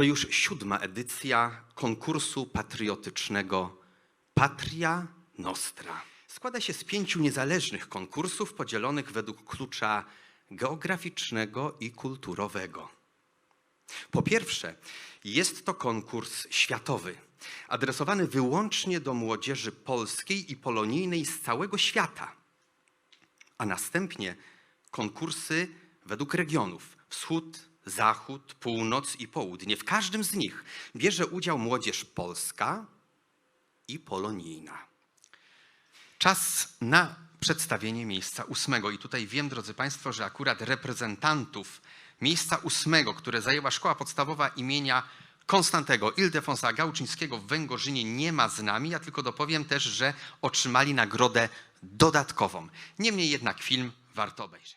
To już siódma edycja konkursu patriotycznego Patria Nostra. Składa się z pięciu niezależnych konkursów podzielonych według klucza geograficznego i kulturowego. Po pierwsze, jest to konkurs światowy, adresowany wyłącznie do młodzieży polskiej i polonijnej z całego świata, a następnie konkursy według regionów wschód, zachód, północ i południe. W każdym z nich bierze udział młodzież polska i polonijna. Czas na przedstawienie miejsca ósmego. I tutaj wiem, drodzy Państwo, że akurat reprezentantów miejsca ósmego, które zajęła szkoła podstawowa imienia Konstantego Ildefonsa Gałczyńskiego w Węgorzynie nie ma z nami. Ja tylko dopowiem też, że otrzymali nagrodę dodatkową. Niemniej jednak film warto obejrzeć.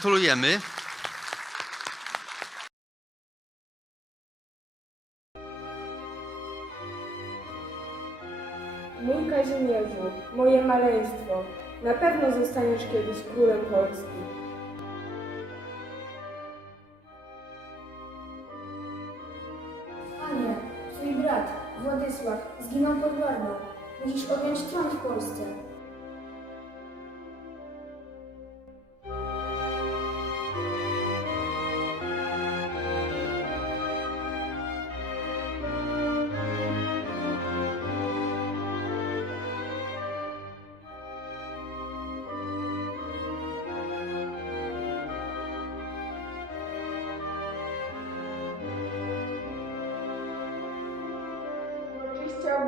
Gratulujemy. Mój Kazimierzu, moje maleństwo, na pewno zostaniesz kiedyś królem Polski. Panie, twój brat, Władysław, zginął pod Warną. Musisz objąć tron w Polsce.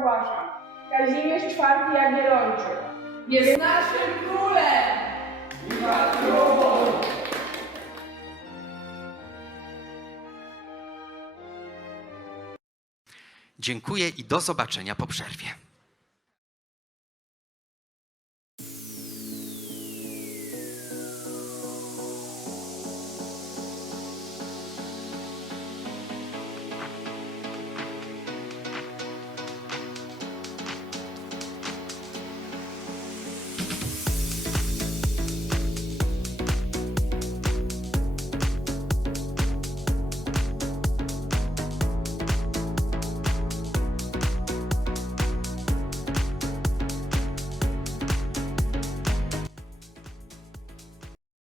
Ogłaszam. Kazimierz IV Jagiellończyk jest naszym królem! Dziękuję i do zobaczenia po przerwie.